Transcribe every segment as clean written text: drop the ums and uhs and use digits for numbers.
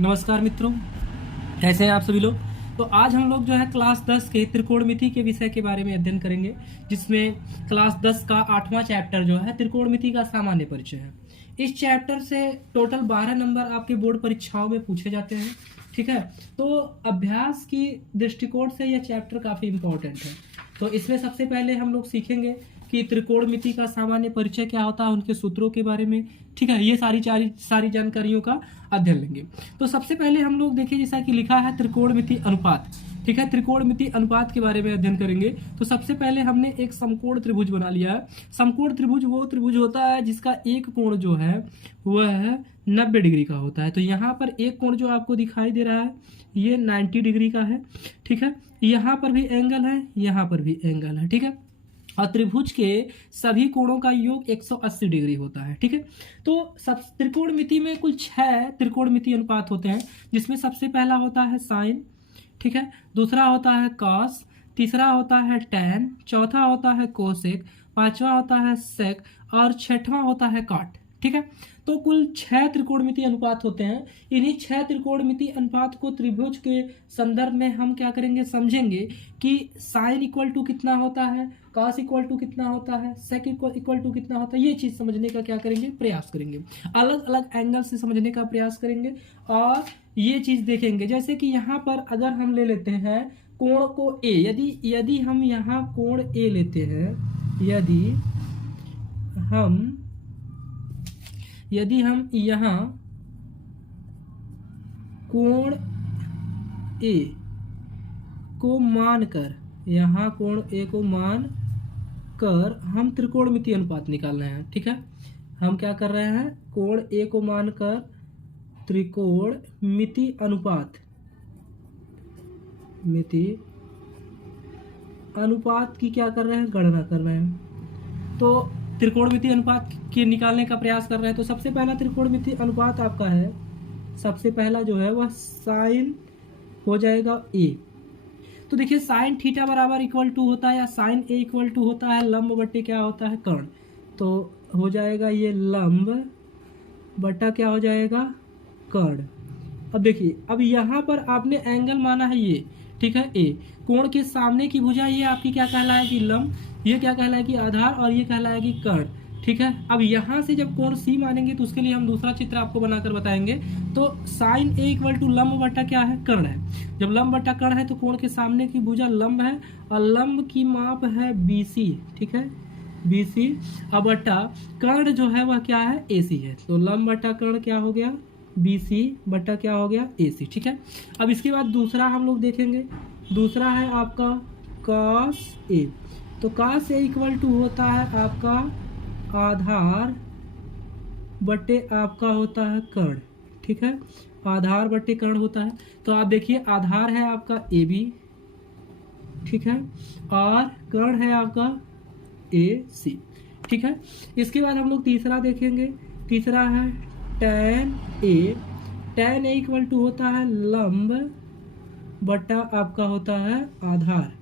नमस्कार मित्रों, कैसे हैं आप सभी लोग। तो आज हम लोग जो है क्लास 10 के त्रिकोणमिति के विषय के बारे में अध्ययन करेंगे, जिसमें क्लास 10 का 8वां चैप्टर जो है त्रिकोणमिति का सामान्य परिचय है। इस चैप्टर से टोटल 12 नंबर आपके बोर्ड परीक्षाओं में पूछे जाते हैं। ठीक है, तो अभ्यास की दृष्टिकोण से यह चैप्टर काफी इंपॉर्टेंट है। तो इसमें सबसे पहले हम लोग सीखेंगे कि त्रिकोणमिति का सामान्य परिचय क्या होता है, उनके सूत्रों के बारे में। ठीक है, ये सारी जानकारियों का अध्ययन लेंगे। तो सबसे पहले हम लोग देखिए, जैसा कि लिखा है त्रिकोणमिति अनुपात। ठीक है, त्रिकोणमिति अनुपात के बारे में अध्ययन करेंगे। तो सबसे पहले हमने एक समकोण त्रिभुज बना लिया है। समकोण त्रिभुज वो त्रिभुज होता है जिसका एक कोण जो है वह है 90 डिग्री का होता है। तो यहाँ पर एक कोण जो आपको दिखाई दे रहा है ये 90 डिग्री का है। ठीक है, यहाँ पर भी एंगल है, यहाँ पर भी एंगल है। ठीक है, और त्रिभुज के सभी कोणों का योग 180 डिग्री होता है। ठीक है, तो सब त्रिकोणमिति में कुल 6 त्रिकोणमिति अनुपात होते हैं, जिसमें सबसे पहला होता है साइन। ठीक है, दूसरा होता है कॉस, तीसरा होता है टैन, चौथा होता है कोसेक, पांचवा होता है सेक और छठवां होता है कॉट। ठीक है, तो कुल 6 त्रिकोणमिति अनुपात होते हैं। इन्हीं 6 त्रिकोणमिति अनुपात को त्रिभुज के संदर्भ में हम क्या करेंगे, समझेंगे कि साइन इक्वल टू कितना होता है, कॉस इक्वल टू कितना होता है, सेक इक्वल टू कितना होता है। ये चीज समझने का क्या करेंगे, प्रयास करेंगे। अलग अलग एंगल से समझने का प्रयास करेंगे और ये चीज देखेंगे। जैसे कि यहाँ पर अगर हम ले लेते हैं कोण को ए, यदि हम यहाँ कोण ए लेते हैं, यदि हम यहाँ कोण ए को मानकर, यहाँ कोण ए को मान कर हम त्रिकोणमिति अनुपात निकाल रहे हैं। ठीक है, हम क्या कर रहे हैं, कोण ए को मानकर त्रिकोणमिति अनुपात की क्या कर रहे हैं, गणना कर रहे हैं। तो त्रिकोणमिति अनुपात के निकालने का प्रयास कर रहे हैं। तो सबसे पहला त्रिकोणमिति अनुपात आपका है, सबसे पहला जो है वह साइन हो जाएगा ए। तो देखिए साइन थीटा बराबर इक्वल टू होता है, या साइन ए इक्वल टू होता है लंब बट्टे क्या होता है, कर्ण। तो हो जाएगा ये लंब बट्टा क्या हो जाएगा, कर्ण। अब देखिए, अब यहाँ पर आपने एंगल माना है ये, ठीक है, ए। कोण के सामने की भुजा ये आपकी क्या कहलाएगी, लंब। ये क्या कहलाएगी, आधार। और ये कहलाएगी कर्ण। ठीक है, अब यहाँ से जब कोण सी मानेंगे तो उसके लिए हम दूसरा चित्र आपको बनाकर बताएंगे। तो साइन ए इक्वल टू लंब बट्टा क्या है, कर्ण है। जब लंब बट्टा कर्ण है तो कोण के सामने की भुजा लंब है और लंब की माप है BC। ठीक है, BC। अब बट्टा कर्ण जो है वह क्या है, AC है। तो लंब बट्टा कर्ण क्या हो गया, BC बट्टा क्या हो गया, AC। ठीक है, अब इसके बाद दूसरा हम लोग देखेंगे। दूसरा है आपका cos A। तो cos A इक्वल टू होता है आपका आधार बट्टे आपका होता है कर्ण। ठीक है, आधार बट्टे कर्ण होता है। तो आप देखिए आधार है आपका AB, ठीक है, और कर्ण है आपका AC। ठीक है, इसके बाद हम लोग तीसरा देखेंगे। तीसरा है tan A। tan A equal to होता है लंब बट्टा आपका होता है आधार,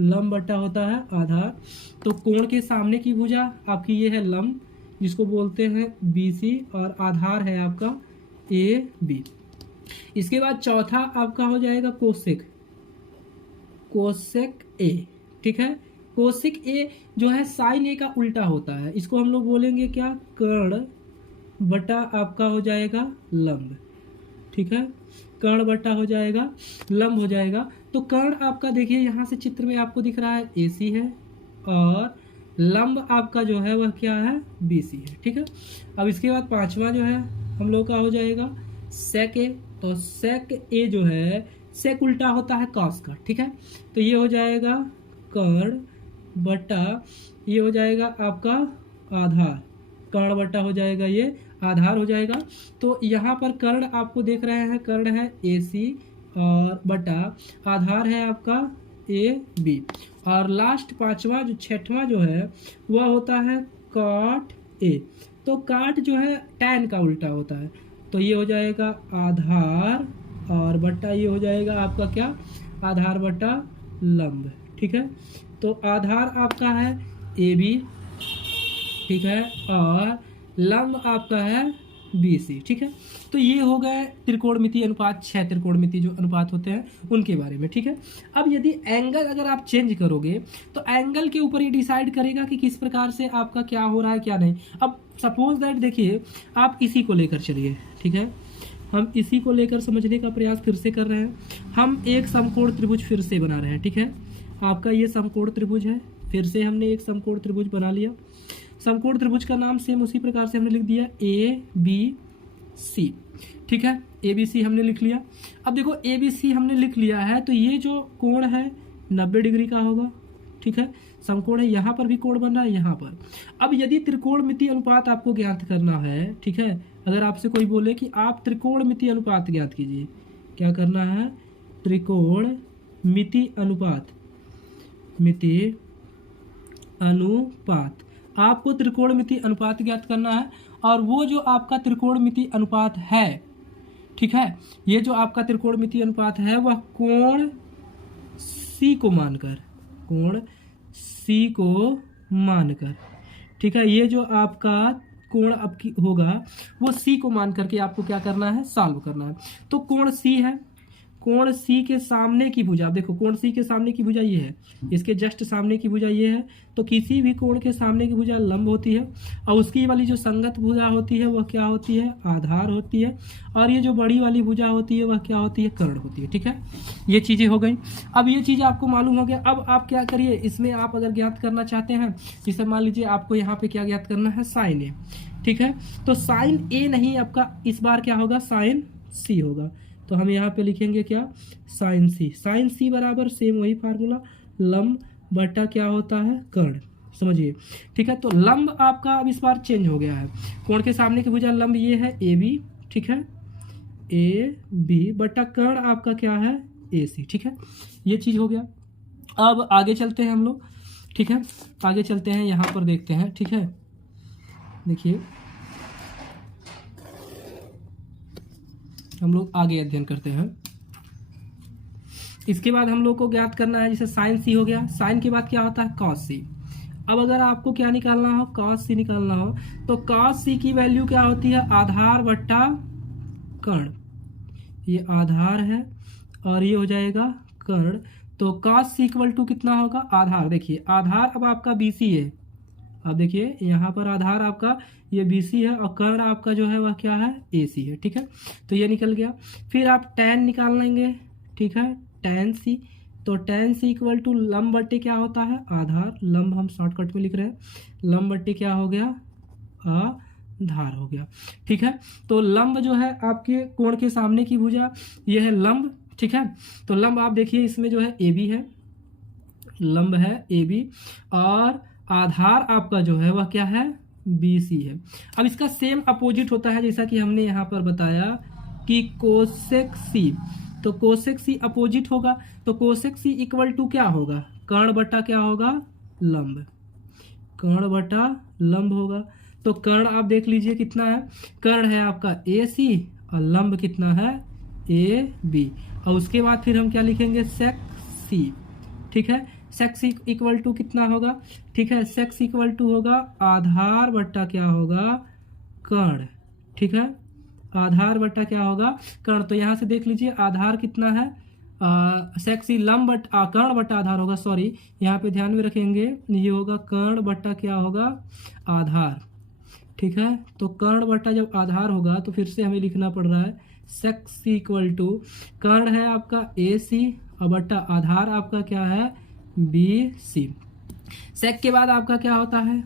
लंब बट्टा होता है आधार। तो कोण के सामने की भुजा आपकी ये है लंब, जिसको बोलते हैं BC, और आधार है आपका AB। इसके बाद चौथा आपका हो जाएगा कोसेक A। ठीक है, कोसेक A जो है साइन A का उल्टा होता है। इसको हम लोग बोलेंगे क्या, कर्ण बटा आपका हो जाएगा लंब। ठीक है, कर्ण बट्टा हो जाएगा लंब हो जाएगा। तो कर्ण आपका देखिए यहाँ से चित्र में आपको दिख रहा है AC है, और लंब आपका जो है वह क्या है, BC है। ठीक है, अब इसके बाद पांचवा जो है हम लोग का हो जाएगा सेक A। तो सेक A जो है, सेक उल्टा होता है कॉस का। ठीक है, तो ये हो जाएगा कर्ण बट्टा, ये हो जाएगा आपका आधार, कर्ण बट्टा हो जाएगा ये आधार हो जाएगा। तो यहाँ पर कर्ण आपको देख रहे हैं, कर्ण है AC और बटा आधार है आपका AB। और लास्ट पांचवा जो छठवां जो है वह होता है cot A। तो काट जो है tan का उल्टा होता है। तो ये हो जाएगा आधार और बट्टा ये हो जाएगा आपका क्या, आधार बट्टा लंब। ठीक है, तो आधार आपका है AB। ठीक है, और लंब आपका है BC, ठीक है। तो ये हो गए त्रिकोणमितीय अनुपात, 6 त्रिकोणमितीय जो अनुपात होते हैं उनके बारे में, ठीक है। अब यदि एंगल अगर आप चेंज करोगे तो एंगल के ऊपर ये डिसाइड करेगा कि किस प्रकार से आपका क्या हो रहा है क्या नहीं। अब सपोज दैट देखिए आप इसी को लेकर चलिए, ठीक है, हम इसी को लेकर समझने का प्रयास फिर से कर रहे हैं। हम एक समकोण त्रिभुज फिर से बना रहे हैं, ठीक है। आपका ये समकोण त्रिभुज है, फिर से हमने एक समकोण त्रिभुज बना लिया। समकोण त्रिभुज का नाम सेम उसी प्रकार से हमने लिख दिया ABC, ठीक है। ABC हमने लिख लिया। अब देखो ABC हमने लिख लिया है तो ये जो कोण है 90 डिग्री का होगा, ठीक है। समकोण है, यहाँ पर भी कोण बन रहा है, यहाँ पर। अब यदि त्रिकोणमितीय अनुपात आपको ज्ञात करना है, ठीक है, अगर आपसे कोई बोले कि आप त्रिकोणमितीय अनुपात ज्ञात कीजिए, क्या करना है, त्रिकोणमितीय अनुपात, मितीय अनुपात, आपको त्रिकोणमितीय अनुपात ज्ञात करना है। और वो जो आपका त्रिकोणमितीय अनुपात है, ठीक है, ये जो आपका त्रिकोणमितीय अनुपात है वह कोण C को मानकर, कोण C को मानकर, ठीक है, ये जो आपका कोण आपकी होगा वो C को मान करके आपको क्या करना है, सॉल्व करना है। तो कोण C है, कोण C के सामने की भुजा, आप देखो कोण C के सामने की भुजा ये है, इसके जस्ट सामने की भुजा ये है। तो किसी भी कोण के सामने की भुजा लंब होती है और उसकी वाली जो संगत भुजा होती है वह क्या होती है, आधार होती है। और ये जो बड़ी वाली भुजा होती है वह क्या होती है, कर्ण होती है, ठीक है। ये चीज़ें हो गई। अब ये चीज़ आपको मालूम हो गया। अब आप क्या करिए, इसमें आप अगर ज्ञात करना चाहते हैं, जैसे मान लीजिए आपको यहाँ पे क्या ज्ञात करना है, साइन ए, ठीक है। तो साइन ए नहीं, आपका इस बार क्या होगा, साइन सी होगा। तो हम यहाँ पे लिखेंगे क्या, साइन सी। साइन सी बराबर सेम वही फार्मूला, लंब बटा क्या होता है, कर्ण, समझिए, ठीक है। तो लंब आपका अब इस बार चेंज हो गया है, कोण के सामने की भुजा लंब ये है AB, ठीक है, AB बटा कर्ण आपका क्या है, AC, ठीक है। ये चीज़ हो गया। अब आगे चलते हैं हम लोग, ठीक है, आगे चलते हैं, यहाँ पर देखते हैं, ठीक है। देखिए हम लोग आगे अध्ययन करते हैं। इसके बाद हम लोग को ज्ञात करना है, जैसे साइन सी हो गया, साइन के बाद क्या होता है, कॉस सी। अब अगर आपको क्या निकालना हो, कॉस सी निकालना हो, तो कॉस सी की वैल्यू क्या होती है, आधार बट्टा कर्ण। ये आधार है और ये हो जाएगा कर्ण। तो कॉस सी इक्वल टू कितना होगा, आधार, देखिए आधार अब आपका BC है। अब देखिए यहाँ पर आधार आपका ये BC है और कर्ण आपका जो है वह क्या है, AC है, ठीक है। तो ये निकल गया। फिर आप tan निकाल लेंगे, ठीक है, tan C। तो tan C इक्वल टू लंब बट्टे क्या होता है, आधार, लंब हम शॉर्टकट में लिख रहे हैं, लंब बट्टे क्या हो गया, आधार हो गया, ठीक है। तो लंब जो है आपके कोण के सामने की भुजा ये है लंब, ठीक है। तो लंब आप देखिए इसमें जो है AB है, लंब है AB, और आधार आपका जो है वह क्या है, BC है। अब इसका सेम अपोजिट होता है, जैसा कि हमने यहाँ पर बताया कि कोसेक C। तो कोसेक C अपोजिट होगा, तो कोसेक C इक्वल टू क्या होगा, कर्ण बटा क्या होगा, लंब, कर्ण बटा लंब होगा। तो कर्ण आप देख लीजिए कितना है, कर्ण है आपका AC और लंब कितना है, AB। और उसके बाद फिर हम क्या लिखेंगे, सेक C, ठीक है। सेक C इक्वल टू कितना होगा, ठीक है, सेक C इक्वल टू होगा आधार बट्टा क्या होगा, कर्ण, ठीक है, आधार बट्टा क्या होगा, कर्ण। तो यहाँ से देख लीजिए आधार कितना है, सेक C लंब बट्टा कर्ण बट्टा आधार होगा, सॉरी यहाँ पे ध्यान में रखेंगे, ये होगा कर्ण बट्टा क्या होगा, आधार, ठीक है। तो कर्ण बट्टा जब आधार होगा तो फिर से हमें लिखना पड़ रहा है सेक C इक्वल टू कर्ण है आपका AC और बट्टा आधार आपका क्या है, BC। सेक के बाद आपका क्या होता है,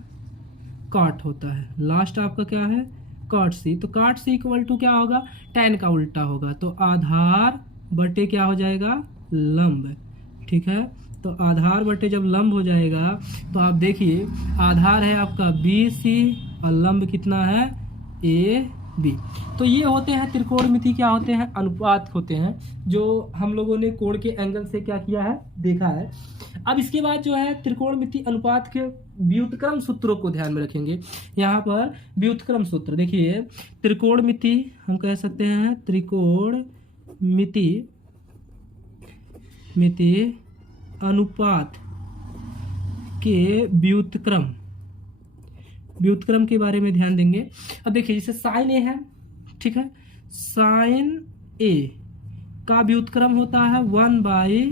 कॉट होता है, लास्ट आपका क्या है, कॉट C। तो कॉट C इक्वल टू क्या होगा, tan का उल्टा होगा, तो आधार बटे क्या हो जाएगा, लंब, ठीक है। तो आधार बटे जब लंब हो जाएगा तो आप देखिए आधार है आपका BC और लंब कितना है, AB। तो ये होते हैं त्रिकोणमिति, क्या होते हैं, अनुपात होते हैं, जो हम लोगों ने कोण के एंगल से क्या किया है, देखा है। अब इसके बाद जो है त्रिकोणमिति अनुपात के व्युत्क्रम सूत्रों को ध्यान में रखेंगे। यहाँ पर व्युत्क्रम सूत्र देखिए, त्रिकोणमिति हम कह सकते हैं, त्रिकोणमिति अनुपात के व्युत्क्रम के बारे में ध्यान देंगे। अब देखिए जैसे साइन ए है, ठीक है। साइन ए का व्युत्क्रम होता है 1 बाई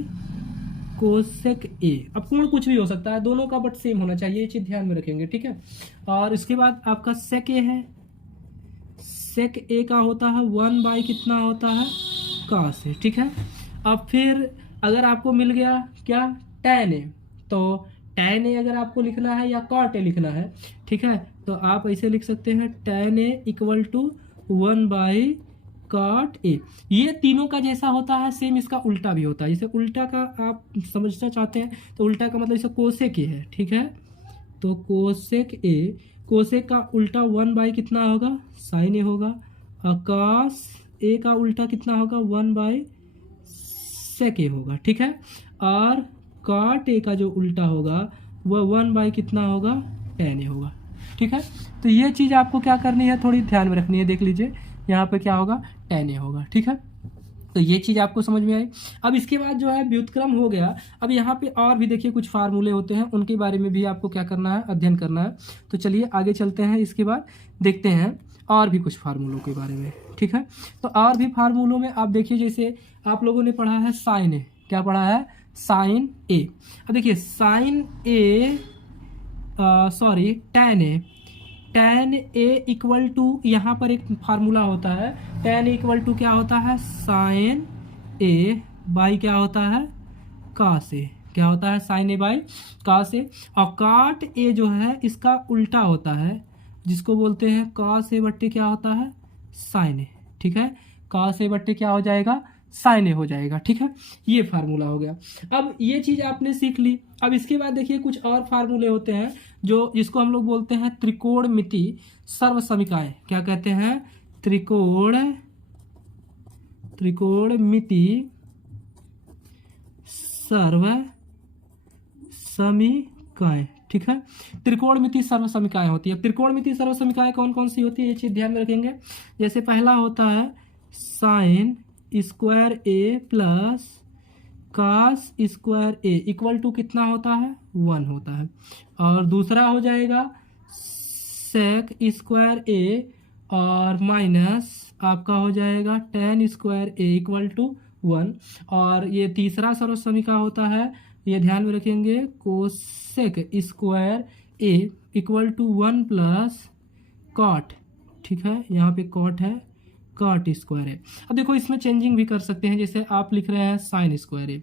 कोसेक ए। अब कोण कुछ भी हो सकता है दोनों का, बट सेम होना चाहिए, ये चीज ध्यान में रखेंगे, ठीक है। और इसके बाद आपका सेक ए है, सेक ए का होता है 1 बाई कितना होता है कास ए, ठीक है। अब फिर अगर आपको मिल गया क्या टैन ए, तो टैन ए अगर आपको लिखना है या कॉट ए लिखना है, ठीक है, तो आप ऐसे लिख सकते हैं tan A equal to 1 by cot A. ये तीनों का जैसा होता है सेम इसका उल्टा भी होता है। जैसे उल्टा का आप समझना चाहते हैं तो उल्टा का मतलब जैसे कोसेक ए है, ठीक है, तो कोसेक ए, कोसेक का उल्टा 1 बाई कितना होगा साइन ए होगा। आकाश ए का उल्टा कितना होगा 1 बाई सेक ए होगा, ठीक है। और कॉट ए का जो उल्टा होगा वह 1 बाई कितना होगा टैन ए होगा, ठीक है। तो ये चीज़ आपको क्या करनी है, थोड़ी ध्यान में रखनी है। देख लीजिए यहाँ पे क्या होगा टैन ए होगा, ठीक है। तो ये चीज़ आपको समझ में आई। अब इसके बाद जो है व्युत्क्रम हो गया। अब यहाँ पे और भी देखिए कुछ फार्मूले होते हैं, उनके बारे में भी आपको क्या करना है, अध्ययन करना है। तो चलिए आगे चलते हैं, इसके बाद देखते हैं और भी कुछ फार्मूलों के बारे में, ठीक है। तो और भी फार्मूलों में आप देखिए, जैसे आप लोगों ने पढ़ा है साइन ए, क्या पढ़ा है साइन ए। अब देखिए sine A sorry tan A, tan A equal to, यहाँ पर एक फार्मूला होता है, टैन इक्वल टू क्या होता है साइन ए बाई क्या होता है कास ए, क्या होता है साइन ए बाई कास ए। और काट ए जो है इसका उल्टा होता है, जिसको बोलते हैं कास ए बट्टे क्या होता है साइन ए, ठीक है, कास ए बट्टे क्या हो जाएगा साइन ए हो जाएगा, ठीक है। ये फार्मूला हो गया। अब ये चीज आपने सीख ली। अब इसके बाद देखिए कुछ और फार्मूले होते हैं जो, जिसको हम लोग बोलते हैं त्रिकोणमिति सर्वसमीकाएं। क्या कहते हैं त्रिकोणमिति सर्वसमीकाएं, ठीक है। त्रिकोणमिति सर्वसमीकाएं होती है। त्रिकोणमिति सर्वसमीकाएं कौन कौन सी होती है ये चीज ध्यान में रखेंगे। जैसे पहला होता है sine square A plus cos square A equal to कितना होता है 1 होता है। और दूसरा हो जाएगा सेक स्क्वायर ए और माइनस आपका हो जाएगा tan square A equal to 1। और ये तीसरा सर्वसमीका होता है, ये ध्यान में रखेंगे, cosec square A equal to 1 plus cot, ठीक है, यहाँ पे कॉट है, कॉट स्क्वायर है। अब देखो इसमें चेंजिंग भी कर सकते हैं, जैसे आप लिख रहे हैं sine square A,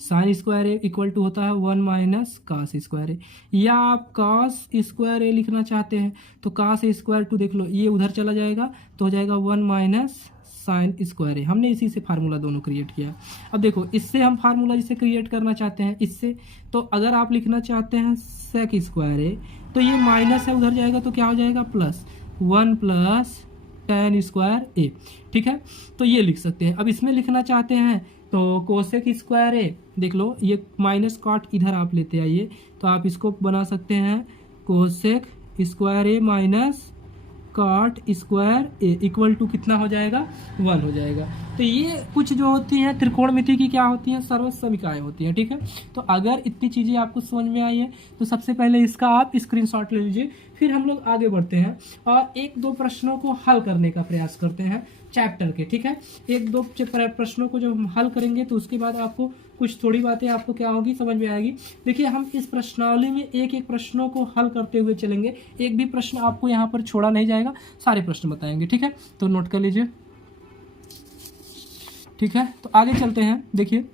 sine square A equal to होता है 1 माइनस कास स्क्वायर ए, या आप कास स्क्वायर ए लिखना चाहते हैं तो कास स्क्वायर टू देख लो ये उधर चला जाएगा तो हो जाएगा 1 माइनस साइन स्क्वायर ए। हमने इसी से फार्मूला दोनों क्रिएट किया। अब देखो इससे हम फार्मूला जिसे क्रिएट करना चाहते हैं इससे, तो अगर आप लिखना चाहते हैं सेक स्क्वायर ए तो ये माइनस है उधर जाएगा तो क्या हो जाएगा प्लस 1 प्लस टैन स्क्वायर ए, ठीक है। तो ये लिख सकते हैं। अब इसमें लिखना चाहते हैं तो कोसेक स्क्वायर ए, देख लो ये माइनस कॉट इधर आप लेते आइए तो आप इसको बना सकते हैं cosec square A minus cot square A equal to कितना हो जाएगा 1 हो जाएगा। तो ये कुछ जो होती हैं त्रिकोणमिति की क्या होती हैं सर्वसमीकाएं होती हैं, ठीक है। तो अगर इतनी चीज़ें आपको समझ में आई है तो सबसे पहले इसका आप स्क्रीनशॉट ले लीजिए, फिर हम लोग आगे बढ़ते हैं और एक दो प्रश्नों को हल करने का प्रयास करते हैं चैप्टर के, ठीक है। एक दो प्रश्नों को जब हम हल करेंगे तो उसके बाद आपको कुछ थोड़ी बातें आपको क्या होगी समझ में आएगी। देखिए हम इस प्रश्नावली में एक एक प्रश्नों को हल करते हुए चलेंगे, एक भी प्रश्न आपको यहाँ पर छोड़ा नहीं जाएगा, सारे प्रश्न बताएंगे, ठीक है। तो नोट कर लीजिए, ठीक है। तो आगे चलते हैं, देखिए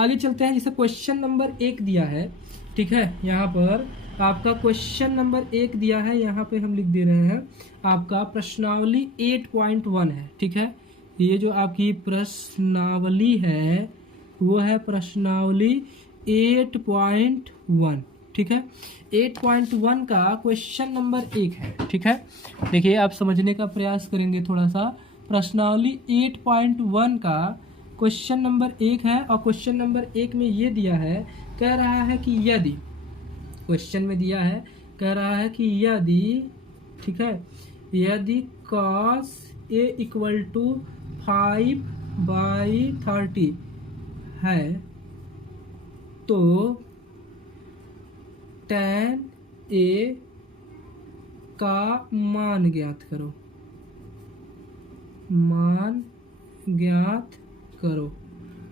आगे चलते हैं। जैसे क्वेश्चन नंबर 1 दिया है, ठीक है, यहाँ पर आपका क्वेश्चन नंबर 1 दिया है, यहाँ पे हम लिख दे रहे हैं आपका प्रश्नावली 8.1 है, ठीक है। ये जो आपकी प्रश्नावली है वो है प्रश्नावली 8.1, ठीक है। 8.1 का क्वेश्चन नंबर 1 है, ठीक है। देखिए आप समझने का प्रयास करेंगे थोड़ा सा। प्रश्नावली 8.1 का क्वेश्चन नंबर 1 है और क्वेश्चन नंबर 1 में ये दिया है, कह रहा है कि यदि, क्वेश्चन में दिया है कह रहा है कि यदि, ठीक है, यदि cos a इक्वल टू 5/30 है तो tan a का मान ज्ञात करो, मान ज्ञात करो।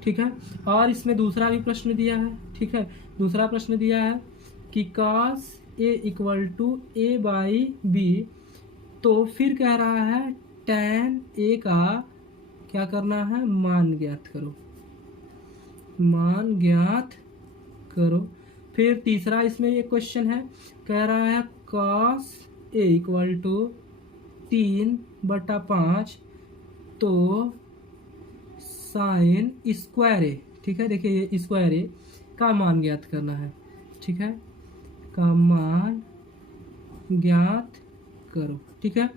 ठीक है, और इसमें दूसरा भी प्रश्न दिया है। ठीक है, दूसरा प्रश्न दिया है कि cos a equal to a by B, तो फिर कह रहा है tan a का क्या करना है, मान ज्ञात करो, मान ज्ञात करो। फिर तीसरा इसमें एक क्वेश्चन है, कह रहा है cos a इक्वल टू 3/5 तो साइन स्क्वायर ए। ठीक है, देखिए ये स्क्वायर ए का मान ज्ञात करना है। ठीक है, का मान ज्ञात करो। ठीक है,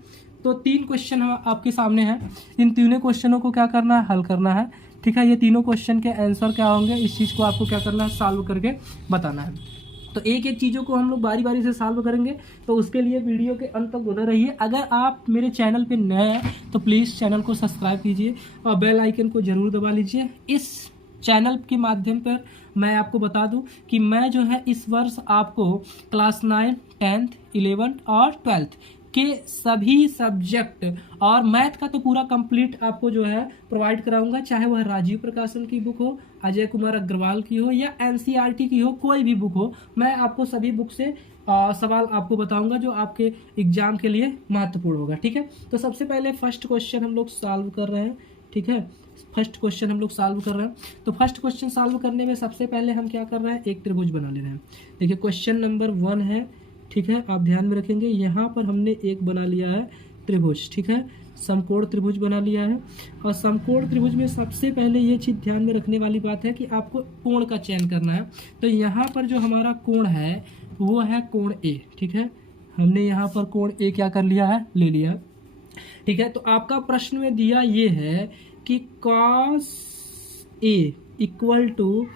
तो 3 क्वेश्चन आपके सामने हैं, इन तीनों क्वेश्चनों को क्या करना है, हल करना है। ठीक है, ये तीनों क्वेश्चन के आंसर क्या होंगे, इस चीज़ को आपको क्या करना है, सॉल्व करके बताना है। तो एक एक चीज़ों को हम लोग बारी बारी से सॉल्व करेंगे, तो उसके लिए वीडियो के अंत तक बने रहिए। अगर आप मेरे चैनल पे नए हैं तो प्लीज़ चैनल को सब्सक्राइब कीजिए और बेल आइकन को ज़रूर दबा लीजिए। इस चैनल के माध्यम पर मैं आपको बता दूं कि मैं जो है इस वर्ष आपको क्लास 9, 10th, 11th और 12th के सभी सब्जेक्ट और मैथ का तो पूरा कंप्लीट आपको जो है प्रोवाइड कराऊंगा, चाहे वह राजीव प्रकाशन की बुक हो, अजय कुमार अग्रवाल की हो या एनसीईआरटी की हो, कोई भी बुक हो, मैं आपको सभी बुक से सवाल आपको बताऊंगा जो आपके एग्जाम के लिए महत्वपूर्ण होगा। ठीक है, तो सबसे पहले फर्स्ट क्वेश्चन हम लोग सॉल्व कर रहे हैं। ठीक है, फर्स्ट क्वेश्चन हम लोग सॉल्व कर रहे हैं। तो फर्स्ट क्वेश्चन सॉल्व करने में सबसे पहले हम क्या कर रहे हैं, एक त्रिभुज बना ले रहे हैं। देखिए क्वेश्चन नंबर 1 है। ठीक है, आप ध्यान में रखेंगे, यहाँ पर हमने एक बना लिया है त्रिभुज। ठीक है, समकोण त्रिभुज बना लिया है। और समकोण त्रिभुज में सबसे पहले ये चीज़ ध्यान में रखने वाली बात है कि आपको कोण का चयन करना है। तो यहाँ पर जो हमारा कोण है वो है कोण ए। ठीक है, हमने यहाँ पर कोण ए क्या कर लिया है, ले लिया। ठीक है, तो आपका प्रश्न में दिया ये है कि cos a इक्वल टू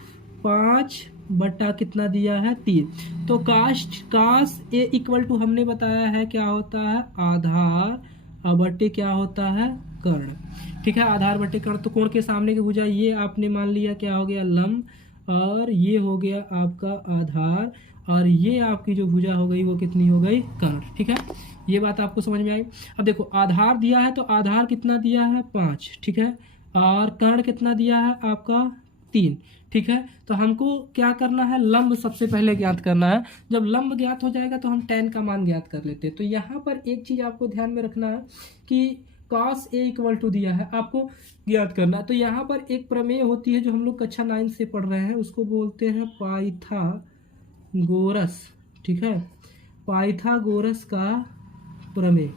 5 बटा कितना दिया है, 3। तो cos a इक्वल टू हमने बताया है क्या होता है, आधार बटे क्या होता है, कर्ण। ठीक है, आधार बटे कर्ण। तो कोण के सामने की भुजा ये आपने मान लिया क्या हो गया, लंब, और ये हो गया आपका आधार, और ये आपकी जो भुजा हो गई वो कितनी हो गई, कर्ण। ठीक है, ये बात आपको समझ में आई। अब देखो आधार दिया है तो आधार कितना दिया है, 5। ठीक है, और कर्ण कितना दिया है आपका, 3। ठीक है, तो हमको क्या करना है, लंब सबसे पहले ज्ञात करना है। जब लंब ज्ञात हो जाएगा तो हम tan का मान ज्ञात कर लेते हैं। तो यहाँ पर एक चीज़ आपको ध्यान में रखना है कि cos a इक्वल टू दिया है, आपको ज्ञात करना है। तो यहाँ पर एक प्रमेय होती है जो हम लोग कक्षा 9 से पढ़ रहे हैं, उसको बोलते हैं पाइथागोरस। ठीक है, पाइथागोरस का प्रमेय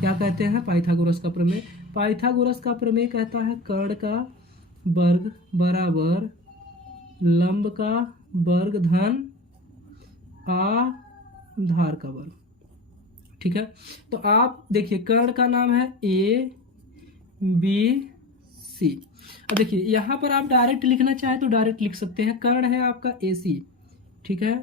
क्या कहते हैं, पाइथागोरस का प्रमेय। पाइथागोरस का प्रमेय कहता है कर्ण का वर्ग बराबर लंब का वर्ग धन आधार का वर्ग। ठीक है, तो आप देखिए कर्ण का नाम है ए बी सी। अब देखिए यहाँ पर आप डायरेक्ट लिखना चाहे तो डायरेक्ट लिख सकते हैं, कर्ण है आपका ए सी। ठीक है,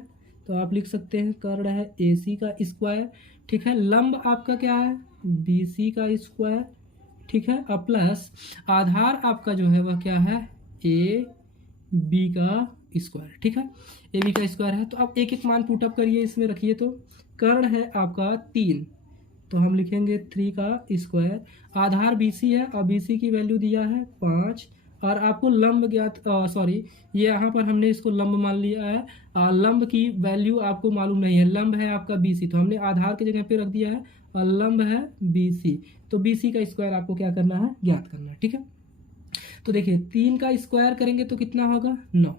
तो आप लिख सकते हैं कर्ण है ए सी का स्क्वायर। ठीक है, लंब आपका क्या है, बी सी का स्क्वायर। ठीक है, अब प्लस आधार आपका जो है वह क्या है, ए बी का स्क्वायर। ठीक है, ए बी का स्क्वायर है। तो अब एक एक मान पुटअप करिए, इसमें रखिए। तो कर्ण है आपका 3, तो हम लिखेंगे 3 का स्क्वायर। आधार बी सी है और बी सी की वैल्यू दिया है 5, और आपको लंब ज्ञात ये यहाँ पर हमने इसको लंब मान लिया है। लंब की वैल्यू आपको मालूम नहीं है, लंब है आपका बी सी, तो हमने आधार की जगह पे रख दिया है, और लंब है बी सी। तो बी सी का स्क्वायर आपको क्या करना है, ज्ञात करना है। ठीक है, तो देखिए 3 का स्क्वायर करेंगे तो कितना होगा, 9।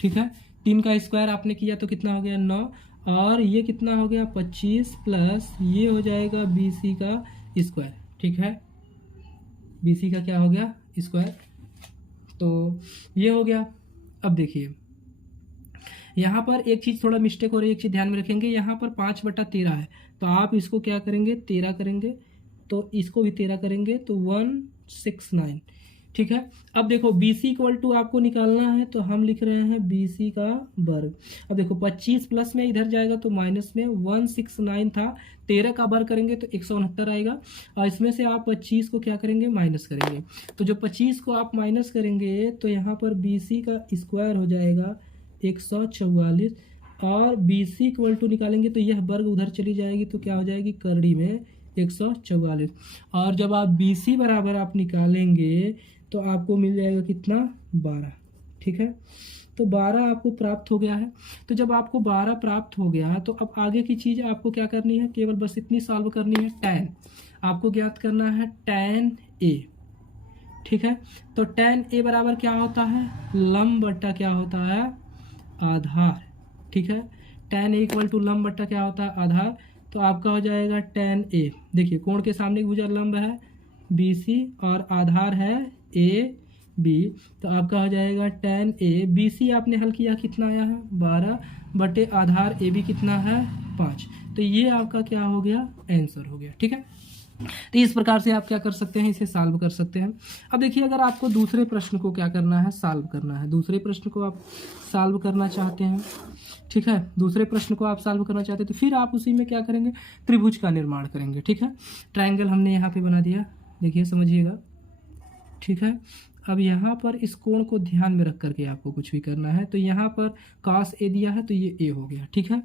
ठीक है, 3 का स्क्वायर आपने किया तो कितना हो गया, 9, और ये कितना हो गया, 25, प्लस ये हो जाएगा बी सी का स्क्वायर। ठीक है, बी सी का क्या हो गया, स्क्वायर। तो ये हो गया। अब देखिए यहाँ पर एक चीज़ थोड़ा मिस्टेक हो रही है, एक चीज़ ध्यान में रखेंगे। यहाँ पर 5/13 है, तो आप इसको क्या करेंगे, 13 करेंगे, तो इसको भी 13 करेंगे, तो 169। ठीक है, अब देखो बी सी इक्वल टू आपको निकालना है, तो हम लिख रहे हैं बी सी का वर्ग। अब देखो 25 प्लस में इधर जाएगा तो माइनस में 169 था, 13 का वर्ग करेंगे तो 169 आएगा, और इसमें से आप 25 को क्या करेंगे, माइनस करेंगे। तो जो 25 को आप माइनस करेंगे तो यहाँ पर बी सी का स्क्वायर हो जाएगा 144, और बी सी इक्वल टू निकालेंगे तो यह वर्ग उधर चली जाएगी, तो क्या हो जाएगी, करड़ी में 144। और जब आप BC बराबर आप निकालेंगे तो आपको मिल जाएगा कितना, 12। ठीक है, तो 12 आपको प्राप्त हो गया है। तो जब आपको 12 प्राप्त हो गया तो अब आगे की चीज़ आपको क्या करनी है, केवल बस इतनी सॉल्व करनी है। tan आपको ज्ञात करना है, tan a। ठीक है, तो tan a बराबर क्या होता है, लंब बट्टा क्या होता है, आधार। ठीक है, tan a इक्वल टू लंब बट्टा क्या होता है, आधार। तो आपका हो जाएगा tan a, देखिए कोण के सामने भुजा लंब है BC और आधार है AB, तो आपका हो जाएगा tan a। BC आपने हल किया, कितना आया है 12 बटे आधार AB कितना है 5। तो ये आपका क्या हो गया, आंसर हो गया। ठीक है, तो इस प्रकार से आप क्या कर सकते हैं, इसे सॉल्व कर सकते हैं। अब देखिए, अगर आपको दूसरे प्रश्न को क्या करना है, सॉल्व करना है, दूसरे प्रश्न को आप सॉल्व करना चाहते हैं। ठीक है, दूसरे प्रश्न को आप सॉल्व करना चाहते हैं तो फिर आप उसी में क्या करेंगे, त्रिभुज का निर्माण करेंगे। ठीक है, ट्रायंगल हमने यहाँ पे बना दिया, देखिए समझिएगा। ठीक है, अब यहाँ पर इस कोण को ध्यान में रख करके आपको कुछ भी करना है। तो यहाँ पर cos A दिया है तो ये A हो गया। ठीक है,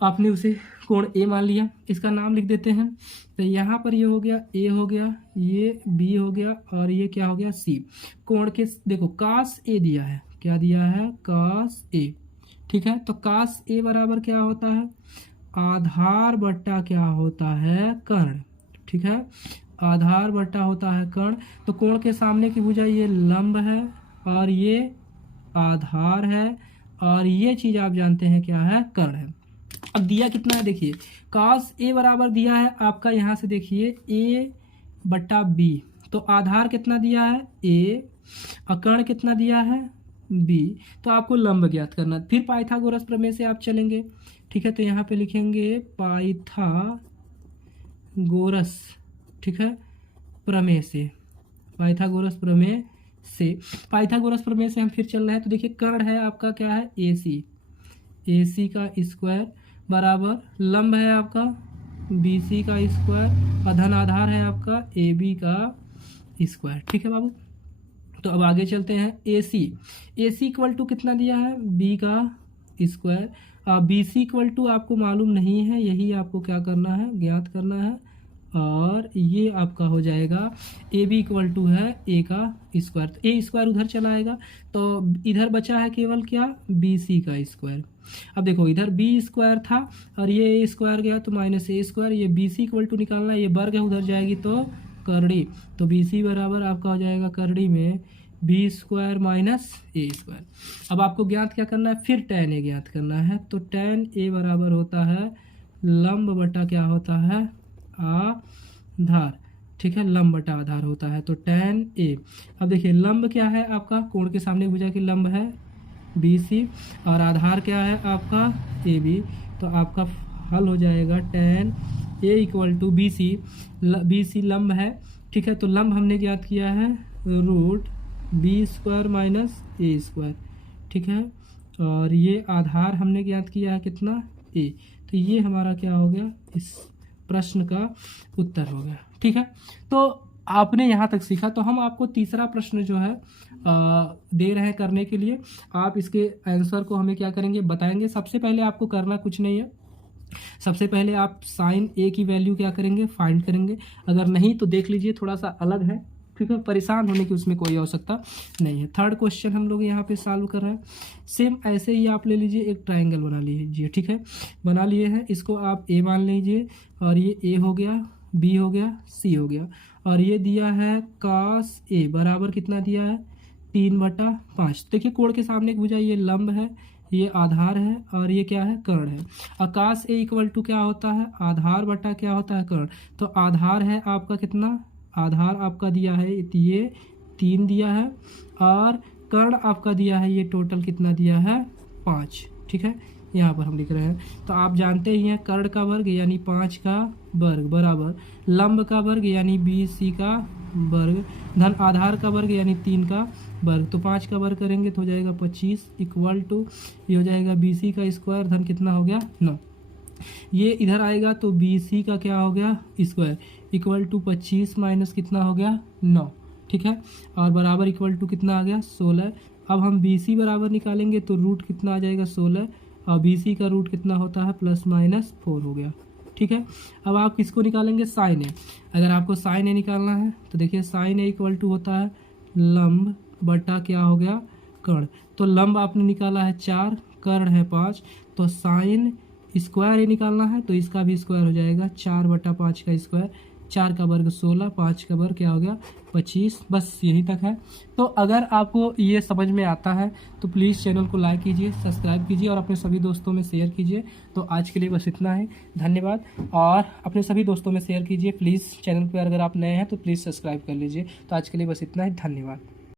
आपने उसे कोण A मान लिया, इसका नाम लिख देते हैं। तो यहाँ पर ये हो गया A हो गया, ये B हो गया और ये क्या हो गया C। कोण के देखो cos A दिया है, क्या दिया है, cos A। ठीक है, तो cos A बराबर क्या होता है, आधार बट्टा क्या होता है, कर्ण। ठीक है, आधार बट्टा होता है कर्ण। तो कोण के सामने की भुजा ये लंब है और ये आधार है और ये चीज़ आप जानते हैं क्या है, कर्ण है। अब दिया कितना है, देखिए cos A बराबर दिया है आपका, यहाँ से देखिए A बट्टा B। तो आधार कितना दिया है A और कर्ण कितना दिया है B। तो आपको लंब ज्ञात करना, फिर पाइथागोरस प्रमेय से आप चलेंगे। ठीक है, तो यहाँ पे लिखेंगे पाइथागोरस, ठीक है, प्रमेय से, पाइथागोरस प्रमेय से, पाइथागोरस प्रमेय से हम फिर चल रहे हैं। तो देखिए कर्ण है आपका क्या है, AC का स्क्वायर बराबर लंब है आपका BC का स्क्वायर और धन आधार है आपका AB का स्क्वायर। ठीक है बाबू, तो अब आगे चलते हैं। AC इक्वल टू कितना दिया है, B का स्क्वायर। BC इक्वल टू आपको मालूम नहीं है, यही आपको क्या करना है, ज्ञात करना है। और ये आपका हो जाएगा AB इक्वल टू है A का स्क्वायर। तो A स्क्वायर उधर चला आएगा, तो इधर बचा है केवल क्या, BC का स्क्वायर। अब देखो इधर B स्क्वायर था और ये A स्क्वायर गया तो माइनस A स्क्वायर, ये BC इक्वल टू निकालना है, ये वर्ग है उधर जाएगी तो करड़ी। तो BC बराबर आपका हो जाएगा करड़ी में B square minus A square. अब आपको ज्ञात क्या करना है, फिर tan A ज्ञात करना है। तो tan A बराबर होता है लंब बटा क्या होता है, आधार। ठीक है, लंब बटा आधार होता है, तो tan A। अब देखिए लंब क्या है आपका, कोण के सामने भुजा की लंब है BC और आधार क्या है आपका AB। तो आपका हल हो जाएगा tan A equal to BC लंब है। ठीक है, तो लंब हमने ज्ञात किया है root B square minus A square. ठीक है, और ये आधार हमने ज्ञात किया है कितना, A। तो ये हमारा क्या हो गया, इस प्रश्न का उत्तर हो गया। ठीक है, तो आपने यहाँ तक सीखा। तो हम आपको तीसरा प्रश्न जो है दे रहे हैं करने के लिए। आप इसके आंसर को हमें क्या करेंगे, बताएंगे। सबसे पहले आपको करना कुछ नहीं है, सबसे पहले आप साइन A की वैल्यू क्या करेंगे, फाइंड करेंगे। अगर नहीं तो देख लीजिए, थोड़ा सा अलग है। ठीक है, परेशान होने की उसमें कोई आवश्यकता नहीं है। थर्ड क्वेश्चन हम लोग यहाँ पे सॉल्व कर रहे हैं। सेम ऐसे ही आप ले लीजिए, एक ट्रायंगल बना लीजिए। ठीक है, बना लिए हैं, इसको आप A मान लीजिए और ये A हो गया, B हो गया, C हो गया। और ये दिया है cos A बराबर कितना दिया है, 3/5। देखिए कोण के सामने भुजा ये लंब है, ये आधार है और ये क्या है, कर्ण है। और cos A इक्वल टू क्या होता है, आधार बटा क्या होता है, कर्ण। तो आधार है आपका कितना, आधार आपका दिया है ये 3 दिया है और कर्ण आपका दिया है ये टोटल कितना दिया है, 5। ठीक है, यहाँ पर हम लिख रहे हैं। तो आप जानते ही हैं कर्ण का वर्ग यानी 5 का वर्ग बराबर लंब का वर्ग यानी BC का वर्ग धन आधार का वर्ग यानी 3 का वर्ग। तो 5 का वर्ग करेंगे तो हो जाएगा 25 इक्वल टू ये हो जाएगा BC का स्क्वायर धन कितना हो गया 9। ये इधर आएगा तो BC का क्या हो गया स्क्वायर इक्वल टू 25 माइनस कितना हो गया 9। ठीक है, और बराबर इक्वल टू कितना आ गया 16। अब हम BC बराबर निकालेंगे तो रूट कितना आ जाएगा 16 और BC का रूट कितना होता है +- 4 हो गया। ठीक है। अब आप किसको निकालेंगे, साइन ए। अगर आपको साइन ए निकालना है तो देखिए साइन ए इक्वल टू होता है लंब बटा क्या हो गया, कर्ण। तो लंब आपने निकाला है 4, कर्ण है 5, तो साइन स्क्वायर ए निकालना है तो इसका भी स्क्वायर हो जाएगा 4/5 का स्क्वायर, 4 का वर्ग 16, 5 का वर्ग क्या हो गया 25। बस यहीं तक है। तो अगर आपको ये समझ में आता है तो प्लीज़ चैनल को लाइक कीजिए, सब्सक्राइब कीजिए और अपने सभी दोस्तों में शेयर कीजिए। तो आज के लिए बस इतना है, धन्यवाद। और अपने सभी दोस्तों में शेयर कीजिए प्लीज़। चैनल पर अगर आप नए हैं तो प्लीज़ सब्सक्राइब कर लीजिए। तो आज के लिए बस इतना ही, धन्यवाद।